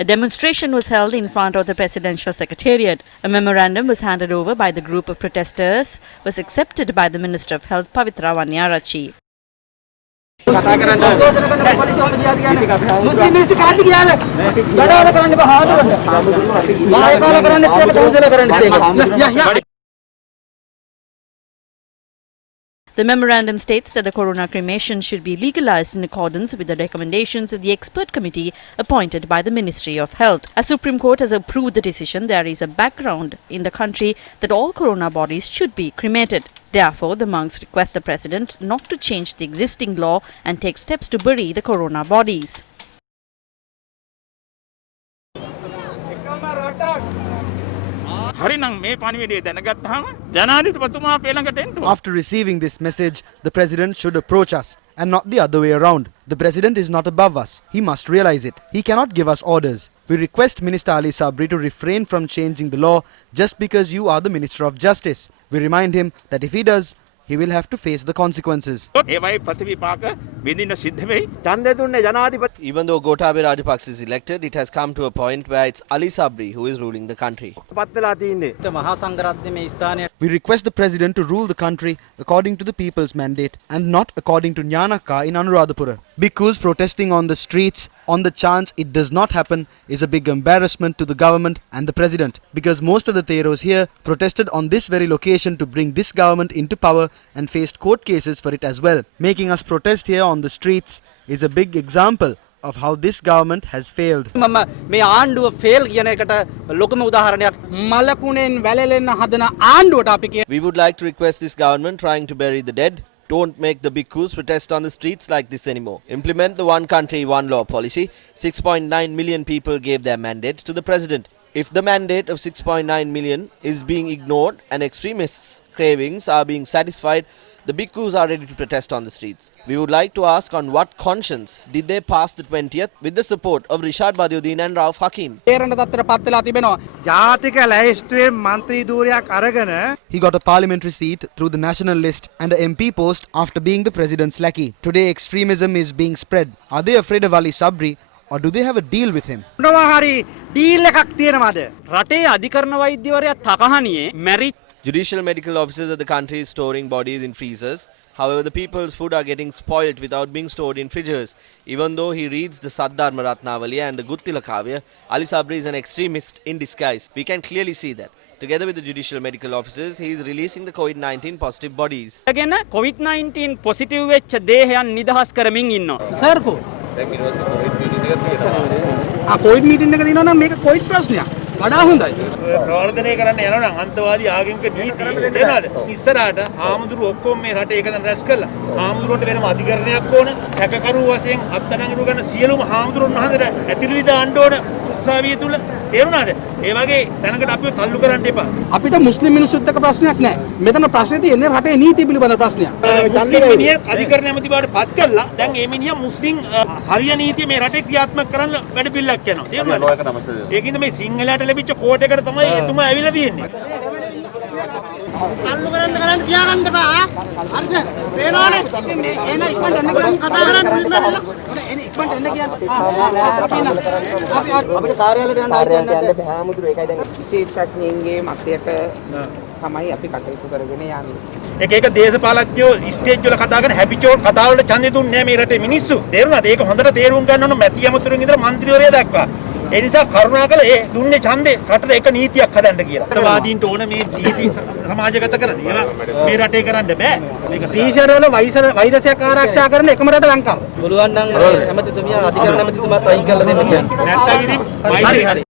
A demonstration was held in front of the presidential secretariat. A memorandum was handed over by the group of protesters, was accepted by the Minister of Health Pavitra Wanyarachi. The memorandum states that the corona cremation should be legalized in accordance with the recommendations of the expert committee appointed by the Ministry of Health. As Supreme Court has approved the decision, there is a background in the country that all corona bodies should be cremated. Therefore, the monks request the President not to change the existing law and take steps to bury the corona bodies. After receiving this message, the President should approach us and not the other way around. The President is not above us. He must realize it. He cannot give us orders. We request Minister Ali Sabri to refrain from changing the law just because you are the Minister of Justice. We remind him that if he does, he will have to face the consequences. Even though Gotabaya Rajapaksa is elected, it has come to a point where it's Ali Sabri who is ruling the country. We request the President to rule the country according to the people's mandate and not according to Nyanaka in Anuradhapura. Bhikkhus protesting on the streets on the chance it does not happen is a big embarrassment to the government and the President, because most of the Theros here protested on this very location to bring this government into power and faced court cases for it as well. Making us protest here on the streets is a big example of how this government has failed. We would like to request this government trying to bury the dead. Don't make the bhikkhus protest on the streets like this anymore. Implement the one country, one law policy. 6.9 million people gave their mandate to the President. If the mandate of 6.9 million is being ignored and extremists' cravings are being satisfied, the bhikkhus are ready to protest on the streets. We would like to ask on what conscience did they pass the 20th with the support of Rishad Badiuddin and Rauf Hakim. He got a parliamentary seat through the national list and an MP post after being the President's lackey. Today extremism is being spread. Are they afraid of Ali Sabri or do they have a deal with him? Judicial medical officers of the country is storing bodies in freezers. However, the people's food are getting spoilt without being stored in fridges. Even though he reads the Saddharma Ratnavali and the Guttila Kavya, Ali Sabri is an extremist in disguise. We can clearly see that. Together with the judicial medical officers, he is releasing the COVID-19 positive bodies. Again, COVID-19 positive වෙච්ච දේහයන් නිදහස් කරමින් ඉන්නවා. Sir කො? Covid meeting එක දිනනවා නම් මේක Covid ප්‍රශ්නයක්. වඩා හොඳයි. ප්‍රවර්ධනය කරන්න යනවා නම් අන්තවාදී ආගමික නීති එනවාද? ඉස්සරහට හාමුදුරු ඔක්කොම මේ රටේ එකදැන රැස් කළා. හාමුදුරුවන්ට වෙනම අධිකරණයක් ඕන. සැකකරු වශයෙන් අත්අඩංගුරු ගන්න සියලුම හාමුදුරුවෝ මහදර ඇතිරිලි දාන්න ඕන උත්සාවිය තුල තේරුණාද? ඒ වගේ තැනකට අපිව තල්ලු කරන්න එපා. අපිට මුස්ලිම් මිනිස්සුත් එක්ක ප්‍රශ්නයක් නැහැ. මෙතන ප්‍රශ්නේ තියෙන්නේ රටේ නීති පිළිබඳ ප්‍රශ්නයක්. මුස්ලිම් මිනිහ අධිකරණ ඇමති බවට පත් කළා. දැන් මේ මිනිහා මුස්ලිම් හරිය නීතිය මේ රටේ ක්‍රියාත්මක කරන්න වැඩ පිළිලක් යනවා. තේරුණාද? ඒකින්ද මේ සිංහලයට ලැබිච්ච කෝට් එකට තමයි එතුමා ඇවිල්ලා තියෙන්නේ. තල්ලු කරන්න තියාගන්න එපා. හරිද? පේනවනේ. එන ඉක්මනට එන්න කරන් කතා කරන්න පුලිස් මැරෙලා. එන ඉක්මනට එන්න කියන්නේ. අපිට කාර්යාලයට යන්න ආයෙත් යන්න බෑ. හාමුදුරු ඒකයි දැන් විශේෂඥයින්ගේ මතයට තමයි අපි කටයුතු කරගෙන යන්නේ. එක දේශපාලඥයෝ ස්ටේජ් වල කතා කරන හැපිචෝ කතා වලට ඡන්දෙ දුන්නේ නැහැ මේ රටේ මිනිස්සු. තේරුණාද? ඒක හොඳට තේරුම් ගන්න ඕන මැති අමතුරුන් ඉඳලා മന്ത്രിවරයා දක්වා. ඒ නිසා කරුණාකර ඒ දුන්නේ ඡන්දේ රටට එක නීතියක් හදන්න කියලා. වාදීන්ට ඕන මේ නීති සමාජගත කරන්න. ඒවා මේ රටේ කරන්න බෑ. මේක ටී-ෂර්ට් වල වෛරසයක් ආරක්ෂා කරන එකම රට ලංකාව. පුළුවන් නම් ඇමතිතුමියා අධිකරණ ඇමතිතුමාත් අයින් කරලා දෙන්න කියන්නේ.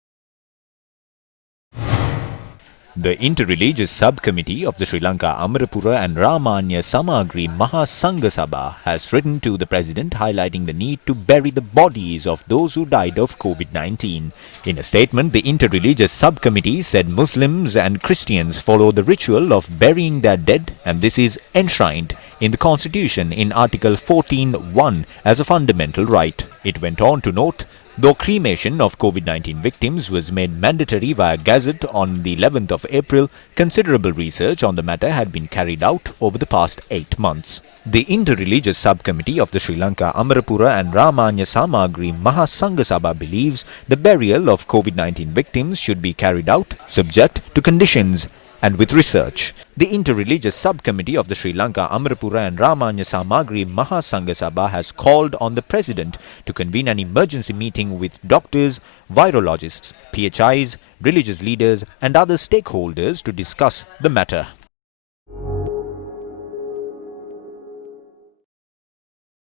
The Interreligious Subcommittee of the Sri Lanka Amarapura and Ramanya Samagri Mahasangha Sabha has written to the President highlighting the need to bury the bodies of those who died of COVID-19. In a statement, the Interreligious Subcommittee said Muslims and Christians follow the ritual of burying their dead, and this is enshrined in the Constitution in Article 14(1) as a fundamental right. It went on to note, though cremation of COVID-19 victims was made mandatory via Gazette on the 11th of April, considerable research on the matter had been carried out over the past 8 months. The Interreligious Subcommittee of the Sri Lanka Amarapura and Ramanya Samagri Mahasangha Sabha believes the burial of COVID-19 victims should be carried out subject to conditions and with research. The Interreligious Subcommittee of the Sri Lanka Amarapura and Ramanya Samagri Mahasangha Sabha has called on the President to convene an emergency meeting with doctors, virologists, PHIs, religious leaders and other stakeholders to discuss the matter.